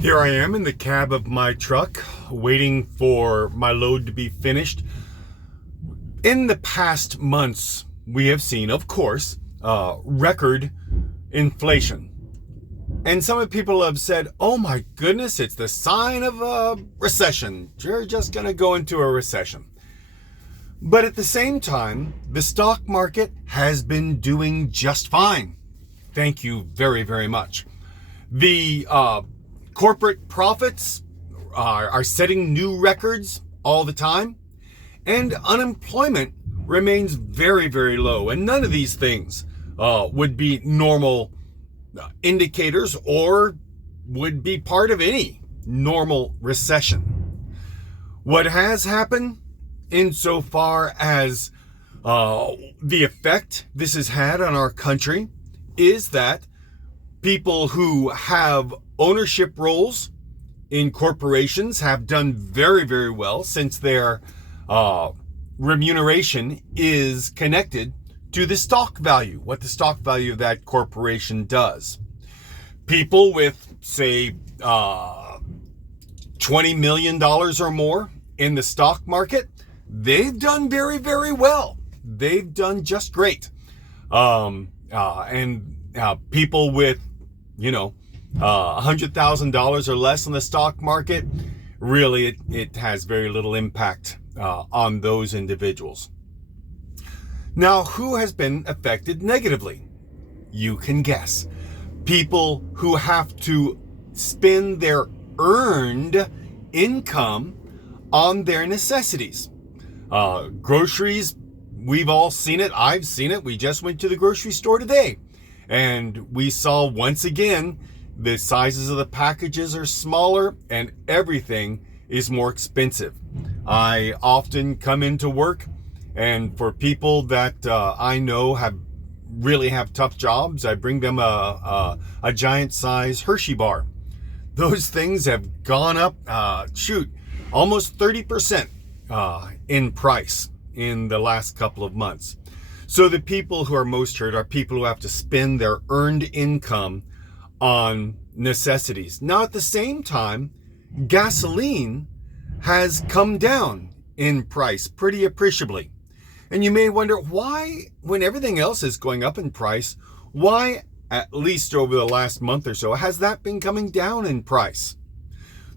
Here I am in the cab of my truck, waiting for my load to be finished. In the past months, we have seen, of course, record inflation. And some people have said, oh my goodness, it's the sign of a recession. You're just going to go into a recession. But at the same time, the stock market has been doing just fine. Thank you very, very much. The corporate profits are setting new records all the time, and unemployment remains very, very low. And none of these things would be normal indicators or would be part of any normal recession. What has happened insofar as the effect this has had on our country is that people who have ownership roles in corporations have done very, very well, since their remuneration is connected to the stock value, what the stock value of that corporation does. People with, say, $20 million or more in the stock market, they've done very, very well. They've done just great. And people with, $100,000 or less in the stock market, really it has very little impact on those individuals. Now, who has been affected negatively? You can guess. People who have to spend their earned income on their necessities. Groceries, we've all seen it. I've seen it. We just went to the grocery store today, and we saw once again the sizes of the packages are smaller and everything is more expensive. I often come into work, and for people that I know really have tough jobs, I bring them a giant size Hershey bar. Those things have gone up, almost 30% in price in the last couple of months. So the people who are most hurt are people who have to spend their earned income on necessities. Now, at the same time, gasoline has come down in price pretty appreciably. And you may wonder why, when everything else is going up in price, why, at least over the last month or so, has that been coming down in price?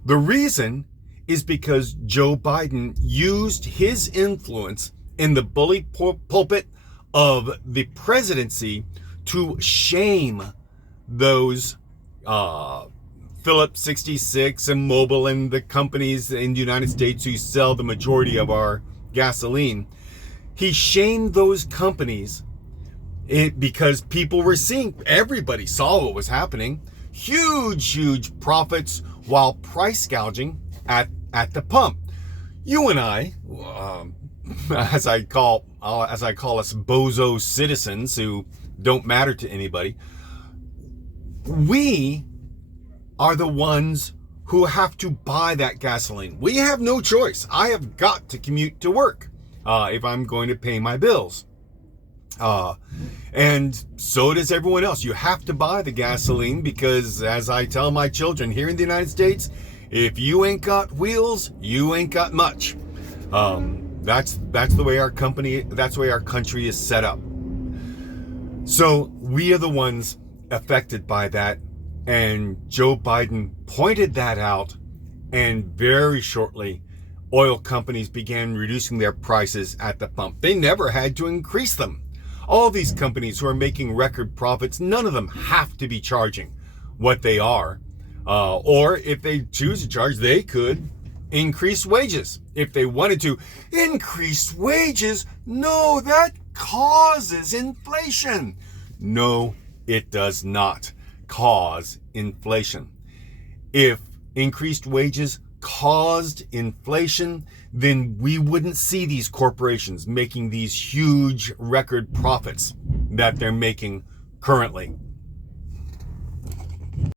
The reason is because Joe Biden used his influence in the bully pulpit of the presidency to shame those Phillips 66 and Mobil and the companies in the United States who sell the majority of our gasoline. He shamed those companies because people were seeing, everybody saw what was happening, huge profits while price gouging at the pump. You and I, as I call us bozo citizens who don't matter to anybody, we are the ones who have to buy that gasoline. We have no choice. I have got to commute to work if I'm going to pay my bills. And so does everyone else. You have to buy the gasoline because, as I tell my children here in the United States, if you ain't got wheels, you ain't got much. That's the way our country is set up. So we are the ones affected by that, and Joe Biden pointed that out, and very shortly oil companies began reducing their prices at the pump. They never had to increase them. All these companies who are making record profits, none of them have to be charging what they are, or if they choose to charge, they could increase wages if they wanted to. Increase wages? No, that causes inflation. No, it does not cause inflation. If increased wages caused inflation, then we wouldn't see these corporations making these huge record profits that they're making currently.